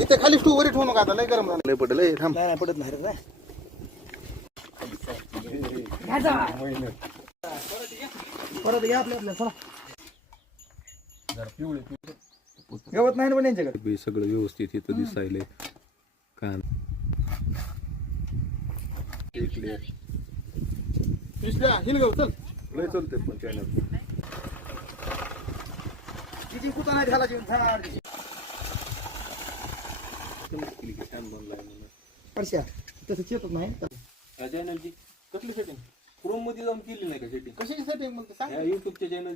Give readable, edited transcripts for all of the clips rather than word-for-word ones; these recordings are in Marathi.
इथे खाली स्टू वरी ठेवू नका आता लय गरम झालं पडलं थांब नाही पडत नाही रे परत घ्या आपल्या चला गवत नाही पण यांच्याकडे सगळं व्यवस्थित इथं दिसायले कान हिलगाव चल लय चालते पण चॅनल तिची कुठं नाही झाला परश्या तसं चेतत नाही चॅनलची कसली सेटिंग क्रोम मध्ये जाऊन केली नाही का सेटिंग कशाची सेटिंग म्हणते सांग युट्यूबच्या चॅनल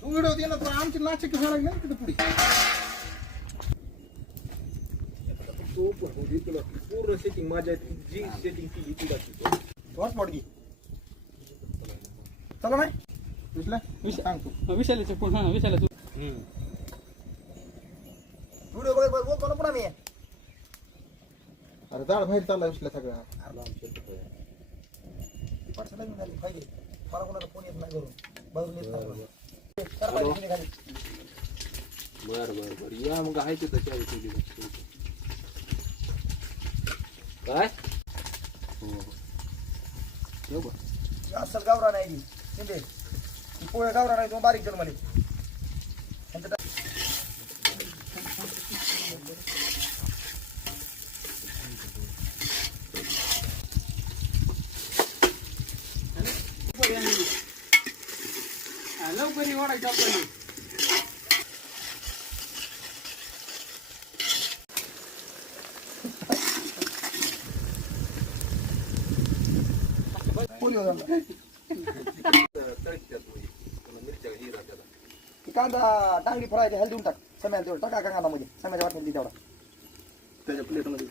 तू व्हिडिओ दे ना आमची नाचक घ्यायला लागली तिथे पुढे पूर्ण सेटिंग माझ्या जी सेटिंग केली ती दाखवतो हॉटस्पॉट घे चला नाही सांगतो विशालाचे फोन विशाला तू व्हिडिओ बोलतो ना पुन्हा मी अरे जाड बाहेर चालला विसल्या सगळ्या पाहिजे मला कोणाला फोन येत नाही करून बाजून येत नाही बर या मग आहे तिथं काय असल गावरा नाही शिंदे पोळे गावरा नाही तो बारीक जर मला लवकर ओढायचं आपल्याला कांदा टांगडी फरायची हलदून टाक सम्याला तेवढं टाका कांदा मध्ये सम्याच्या वाटण्यात तेवढा त्याच्या प्लेटमध्ये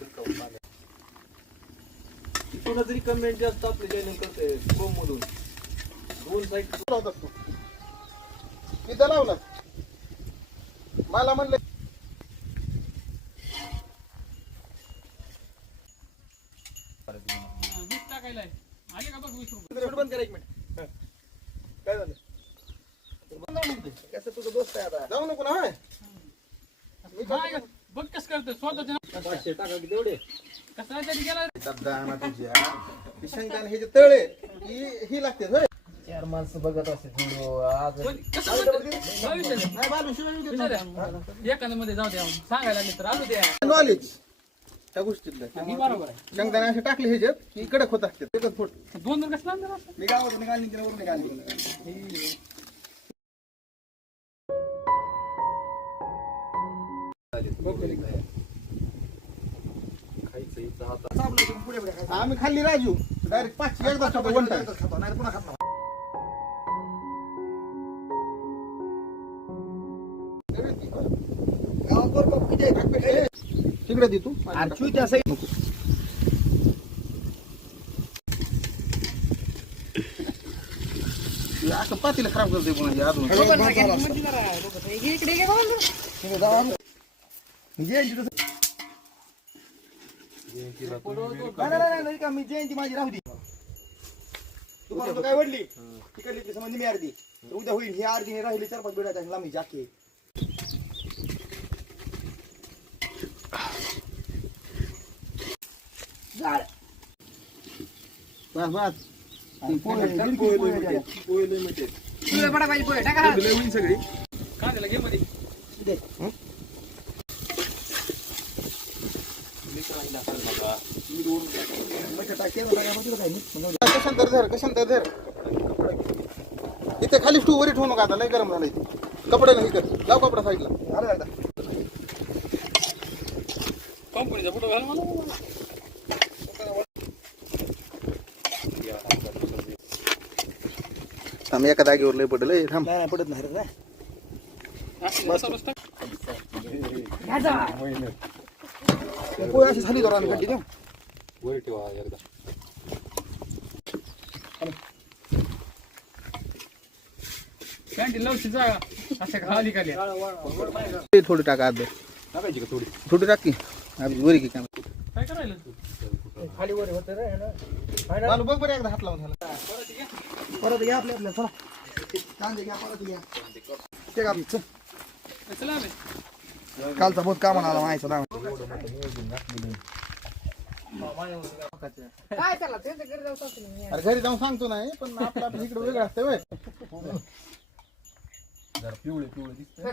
इथून जरी कमेंट जास्त आपले चॅनल करते क्रोम मधून दोन साईड लावतात तू किती लावलं मला म्हणलं वीस टाकायला आले का बघ 20 रुपये बंद करा एक मिनिट काय झालं कसं तुझं दोस्त आहे आता जाऊ नको ना बघ कसं करतोय स्वतःच्या 500 टाका की तेवढे कसं तरी गेला तुझ्या शंकाने हे जे तळे ही लागते होय चार माणसं बघत असते व्हिडिओ आज एखाद्यामध्ये जाऊ द्या सांगायला लागले तर आलो द्या नॉलेज त्या गोष्टीतलं बरोबर आहे शंकाने असे टाकले हे जत की कडक होत असते एकच फूट दोन कसं लागणार मी गावातून निघाली तिला वरून निघाली आम्ही खाल्ली राजू डायरेक्ट 5 एकदा खातो वन टाइम खातो नाही पुन्हा खात नाही तिकडे दे तू त्या साईड नको असं पातीला खराब करते पुन्हा अजून नाही का मी जयंती माझी राहू दे तू काय वडली तिकडली ती समज मी अर्धी उद्या होईल ही अर्धी राहिली 4-5 बेडाच्या लांबी जाके बस बस सगळी कांद्याला घे मध्ये कशांतर धर इथे खाली स्टू वरी ठेवू नका आता लय गरम झालंय कपडे नाही कर लाव कपडा साईडला अरे एकदा कंपनीचा फोटो घाल मला थांब एका जागेवर लय पडलं ए, थांब. नाही पडत नाही रे नाही. पोळी अशी झाली तर आम्ही कंटिन्यू वर ठेवा एकदा. कॅन्टीन लावची जागा अशा खाली खाली ते थोडी टाका आत टाकायची का थोडी? थोडी टाक की आपली वरी की काय काय करायला तू खाली वर होतं रे चालू बघ बरं एकदा हात लावून झाला परत घ्या आपल्या चला कांदे घ्या परत घ्या ते का चल. चला बे. कालचा बहुत कामाला आला माहिती ना काय त्याला ते घरी जाऊ शकतो मी. अरे घरी जाऊन सांगतो नाही पण आपलं आपलं इकडे वेगळं असतं व्हय. जरा पिवळे पिवळे दिसतंय.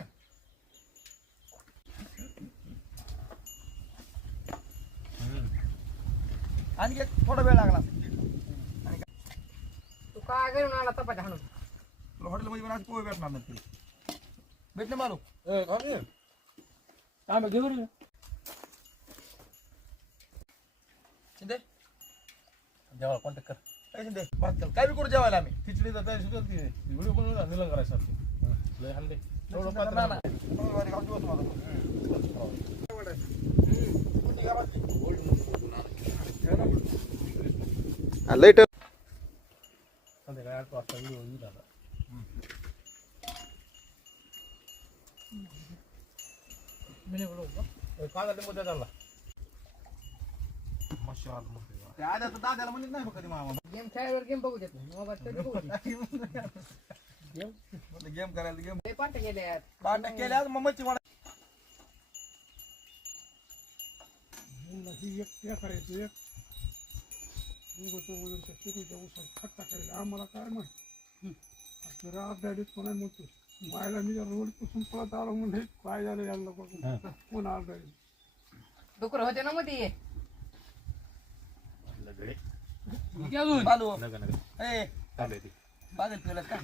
आणखी एक थोडा वेळ लागला तू काय घरून आला चपात्या हाणून. तुला हॉटेलमध्ये पण आज पोहे भेटणार नाही तुला. भेटले मारू आम्ही घेऊन ये. शिंदे जेव्हा कॉन्टॅक्ट कर. काय शिंदे भात कर. काय बी करू जेवायला आम्ही खिचडीचा तयारी सुद्धा ती व्हिडिओ बनवला निलं करायसाठी. लय हल्ले. एवढं पात्र नाही. मंगळवारी गावची होतं मला. कुठली गावातली? लय ट संध्याकाळी 8 वाजता व्हिडिओ येईल आता. कांदा लिंबू द्या त्याला. त्या आद्या तर दाद्याला म्हणत नाही बघ कधी मामा गेम खेळावर गेम बघू देत नाही. मोबाईल तरी बघू देत. गेम करायला गेम लय पाठ गेले यार. पार्ट्या केल्या मग मच्छी वाढ आम्हाला काय माहिती अपडाईट कोणा म्हणतो मायला मी रोड पासून पळत आलो म्हणजे काय झालं यांना बघून कोण अपडाईट डुकर होते ना मध्ये. घे अजून. चालू नका नका. ए चालू आहे ती. बागेत पिलास का